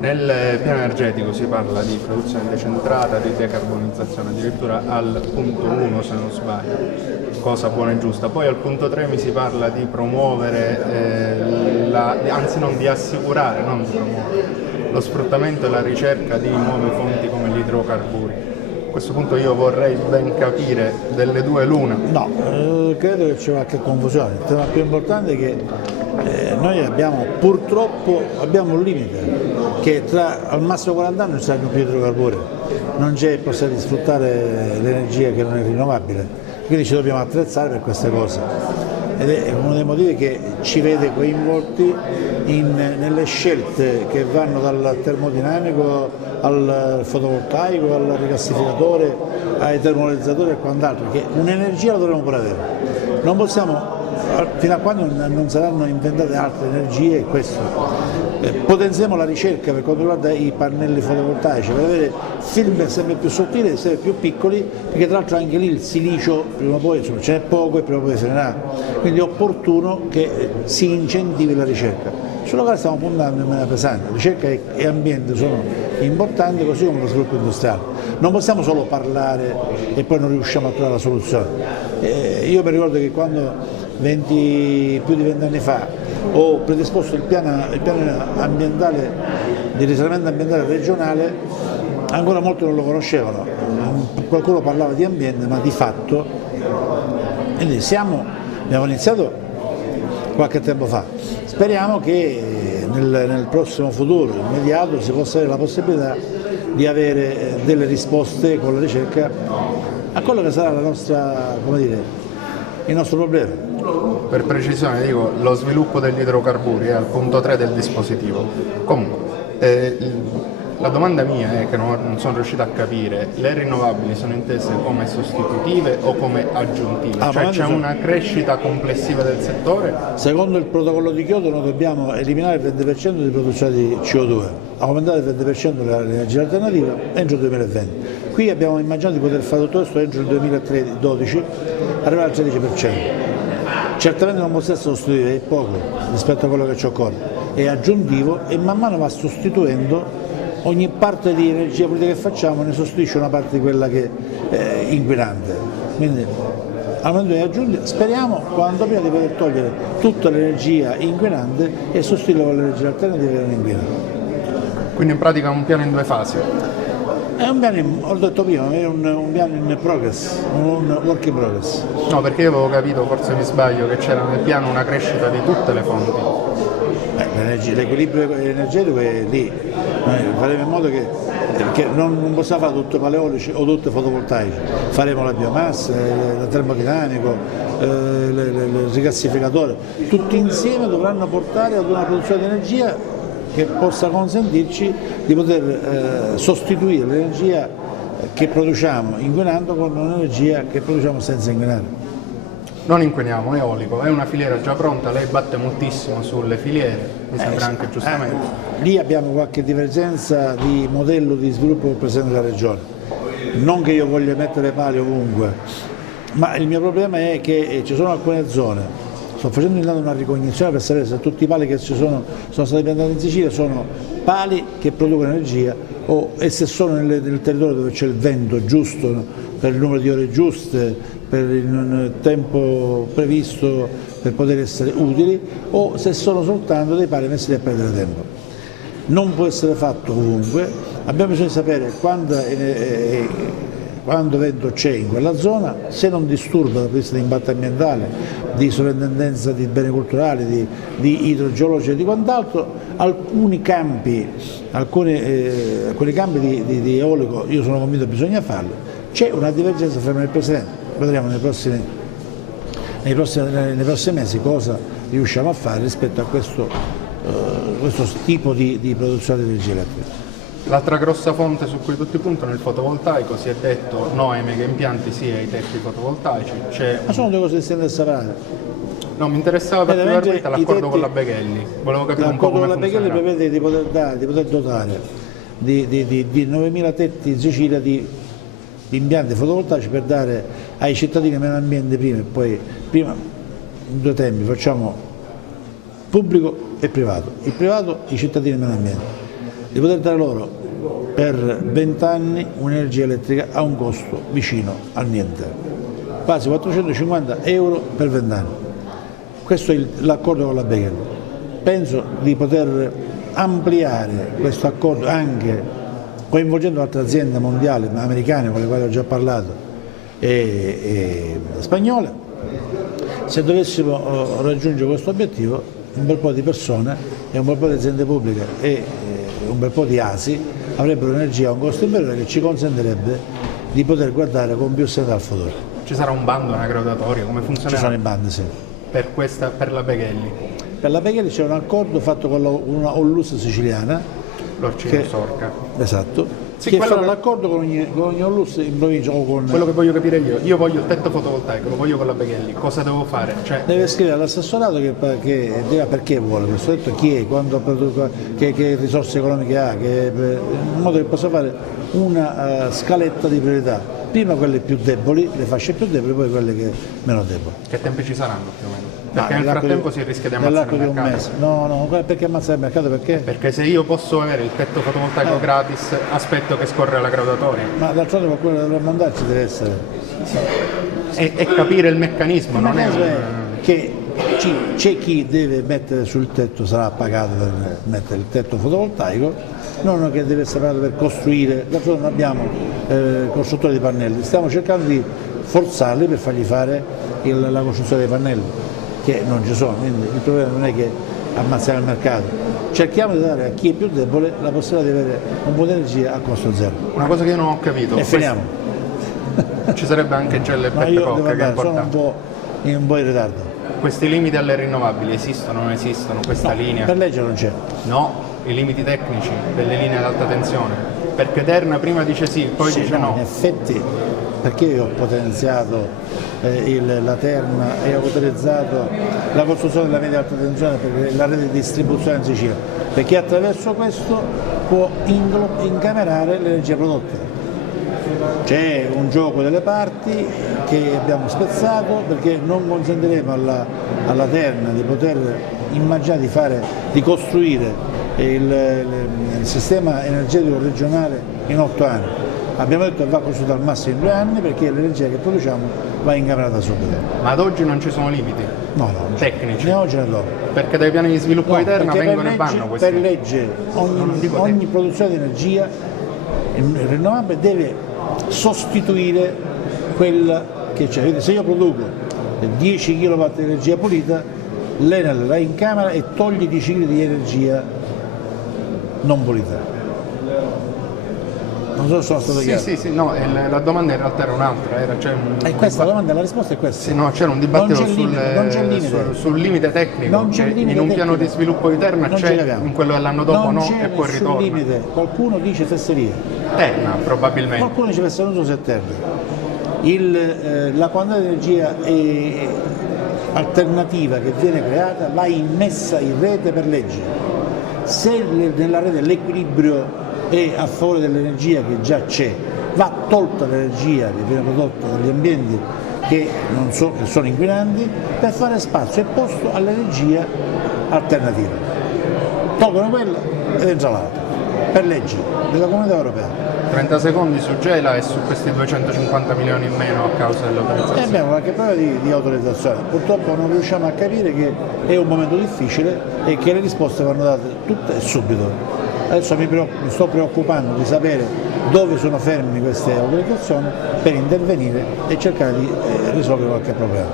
Nel piano energetico si parla di produzione decentrata, di decarbonizzazione, addirittura al punto 1 se non sbaglio, cosa buona e giusta. Poi al punto 3 mi si parla di promuovere, anzi non di assicurare, non di promuovere, lo sfruttamento e la ricerca di nuove fonti come gli idrocarburi. A questo punto io vorrei ben capire delle due l'una. No, credo che c'è qualche confusione. Il tema più importante è che noi purtroppo abbiamo un limite, che al massimo 40 anni non saranno più idrocarburi, non c'è possibilità di sfruttare l'energia che non è rinnovabile, quindi ci dobbiamo attrezzare per queste cose. Ed è uno dei motivi che ci vede coinvolti nelle scelte che vanno dal termodinamico al fotovoltaico, al rigassificatore, ai termovalorizzatori e quant'altro, perché un'energia la dovremo pure avere. Non possiamo, fino a quando non saranno inventate altre energie, questo. Potenziamo la ricerca per quanto riguarda i pannelli fotovoltaici per avere film sempre più sottili e sempre più piccoli, perché tra l'altro anche lì il silicio prima o poi ce n'è poco e prima o poi finirà, quindi è opportuno che si incentivi la ricerca. Sulla quale stiamo puntando in maniera pesante. Ricerca e ambiente sono importanti, così come lo sviluppo industriale. Non possiamo solo parlare e poi non riusciamo a trovare la soluzione. Io mi ricordo che quando più di 20 anni fa ho predisposto il piano ambientale di risanamento ambientale regionale, ancora molti non lo conoscevano, qualcuno parlava di ambiente ma di fatto, quindi abbiamo iniziato qualche tempo fa, speriamo che nel prossimo futuro immediato si possa avere la possibilità di avere delle risposte con la ricerca a quello che sarà il nostro problema. Per precisione dico, lo sviluppo degli idrocarburi è al punto 3 del dispositivo. Comunque, la domanda mia è che non sono riuscito a capire, le rinnovabili sono intese come sostitutive o come aggiuntive? Cioè c'è una crescita complessiva del settore? Secondo il protocollo di Kyoto noi dobbiamo eliminare il 20% di produzione di CO2, aumentare il 20% l'energia alternativa entro il 2020. Qui abbiamo immaginato di poter fare tutto questo entro il 2012, arrivare al 13%. Certamente non può essere sostitutivo, è poco rispetto a quello che ci occorre, è aggiuntivo e man mano va sostituendo ogni parte di energia pulita che facciamo, ne sostituisce una parte di quella che è inquinante. Quindi al momento di aggiungere speriamo quanto prima di poter togliere tutta l'energia inquinante e sostituirla con l'energia alternativa che non inquina. Quindi in pratica è un piano in due fasi? È un piano, ho detto prima, è un piano in progress, un work in progress. No, perché io avevo capito, forse mi sbaglio, che c'era nel piano una crescita di tutte le fonti. L'equilibrio energetico è lì, faremo in modo che non possiamo fare tutto paleolici o tutte fotovoltaici, faremo la biomassa, il termodinamico, il rigassificatore, tutti insieme dovranno portare ad una produzione di energia che possa consentirci di poter sostituire l'energia che produciamo inquinando con un'energia che produciamo senza inquinare. Non inquiniamo, è eolico, è una filiera già pronta, lei batte moltissimo sulle filiere, mi sembra anche giustamente. Lì abbiamo qualche divergenza di modello di sviluppo del Presidente della Regione, non che io voglia mettere pali ovunque, ma il mio problema è che ci sono alcune zone. Sto facendo intanto una ricognizione per sapere se tutti i pali che sono stati piantati in Sicilia sono pali che producono energia e se sono nel territorio dove c'è il vento giusto, per il numero di ore giuste, per il tempo previsto per poter essere utili, o se sono soltanto dei pali messi a perdere tempo. Non può essere fatto ovunque, abbiamo bisogno di sapere quando vento c'è in quella zona, se non disturba dal punto di vista di impatto ambientale, di sovrintendenza di beni culturali, di idrogeologia e di quant'altro. Alcuni campi di eolico io sono convinto che bisogna farli, c'è una divergenza fra me e il Presidente, vedremo nei prossimi mesi cosa riusciamo a fare rispetto a questo tipo di produzione di energia elettrica. L'altra grossa fonte su cui tutti puntano è il fotovoltaico, si è detto no ai mega impianti, sì ai tetti fotovoltaici. Ma sono due cose distinte e separate. No, mi interessava particolarmente l'accordo con la Beghelli, volevo capire un po' come funzionerà. L'accordo con la Beghelli prevede di poter dotare di 9.000 tetti in Sicilia di impianti fotovoltaici per dare ai cittadini meno ambiente prima e poi in due tempi facciamo pubblico e privato, il privato i cittadini meno ambiente. di poter dare loro per 20 anni un'energia elettrica a un costo vicino al niente, quasi 450 euro per 20 anni. Questo è l'accordo con la Begel. Penso di poter ampliare questo accordo anche coinvolgendo altre aziende mondiali, americane con le quali ho già parlato e spagnole. Se dovessimo raggiungere questo obiettivo, un bel po' di persone e un bel po' di aziende pubbliche e un bel po' di ASI avrebbero energia a un costo inferiore che ci consentirebbe di poter guardare con più serietà al futuro. Ci sarà un bando, una graduatoria, come funziona? Ci sono i bandi, sì. Per la Beghelli? Per la Beghelli c'è un accordo fatto con una Onlus siciliana. L'Orcino Sorca. Esatto. Sì, che farà l'accordo con ogni Onlus in provincia o con... Quello che voglio capire io voglio il tetto fotovoltaico, lo voglio con la Beghelli, cosa devo fare? Cioè... Deve scrivere all'assessorato che dirà perché vuole questo tetto, chi è, quando, che risorse economiche ha, in modo che possa fare una scaletta di priorità. Prima quelle più deboli, le fasce più deboli, poi quelle che meno deboli. Che tempi ci saranno più o meno? Perché nel frattempo si rischia di ammazzare il mercato. Di un mese. No, perché ammazzare il mercato? Perché se io posso avere il tetto fotovoltaico gratis, aspetto che scorre la graduatoria. Ma d'altronde qualcuno deve mandarci, deve essere. E capire il meccanismo, non è che c'è chi deve mettere sul tetto, sarà pagato per mettere il tetto fotovoltaico, non che deve essere pagato per costruire. D'altronde non abbiamo costruttori di pannelli, stiamo cercando di forzarli per fargli fare la costruzione dei pannelli, che non ci sono, quindi il problema non è che ammazziamo il mercato, cerchiamo di dare a chi è più debole la possibilità di avere un po' di energia a costo zero. Una cosa che io non ho capito, e finiamo. Ci sarebbe anche Gelle e Peppe Cocca, che è importante. Sono un po' in ritardo. Questi limiti alle rinnovabili esistono o non esistono? Questa linea? Per legge non c'è. No, i limiti tecnici delle linee ad alta tensione. Perché Terna prima dice sì, poi dice no. In effetti, perché io ho potenziato la Terna e ho autorizzato la costruzione della media alta tensione per la rete di distribuzione in Sicilia? Perché attraverso questo può incamerare l'energia prodotta. C'è un gioco delle parti che abbiamo spezzato perché non consentiremo alla Terna di poter immaginare di costruire il sistema energetico regionale in 8 anni. Abbiamo detto che va costruito al massimo in 2 anni perché l'energia che produciamo va incamerata subito. Ma ad oggi non ci sono limiti? No, tecnici? Né oggi né dopo. Perché dai piani di sviluppo di Terna vengono e vanno questi? Per legge ogni produzione di energia rinnovabile deve sostituire quella che c'è. Quindi se io produco 10 kW di energia pulita, l'Enel la incamera e toglie 10 kg di energia non pulita. Non so se sono stato chiaro. Sì, no, la domanda in realtà era un'altra. E questa la domanda, la risposta è questa. Sì, no, c'era un dibattito sul limite tecnico, che in un piano di sviluppo di Terna c'è, in quello dell'anno dopo no, e poi ritorna. Limite. Qualcuno dice fesseria. Terna, probabilmente. Qualcuno dice fesseria, non so se è Terna. La quantità di energia alternativa che viene creata va immessa in rete per legge. Se nella rete l'equilibrio è a favore dell'energia che già c'è, va tolta l'energia che viene prodotta dagli ambienti che sono inquinanti per fare spazio e posto all'energia alternativa. Tolgono quella ed entra l'altra, per legge della Comunità Europea. 30 secondi su Gela e su questi 250 milioni in meno a causa dell'autorizzazione. Abbiamo qualche prova di autorizzazione, purtroppo non riusciamo a capire che è un momento difficile e che le risposte vanno date tutte e subito. Adesso mi sto preoccupando di sapere dove sono fermi queste autorizzazioni per intervenire e cercare di risolvere qualche problema.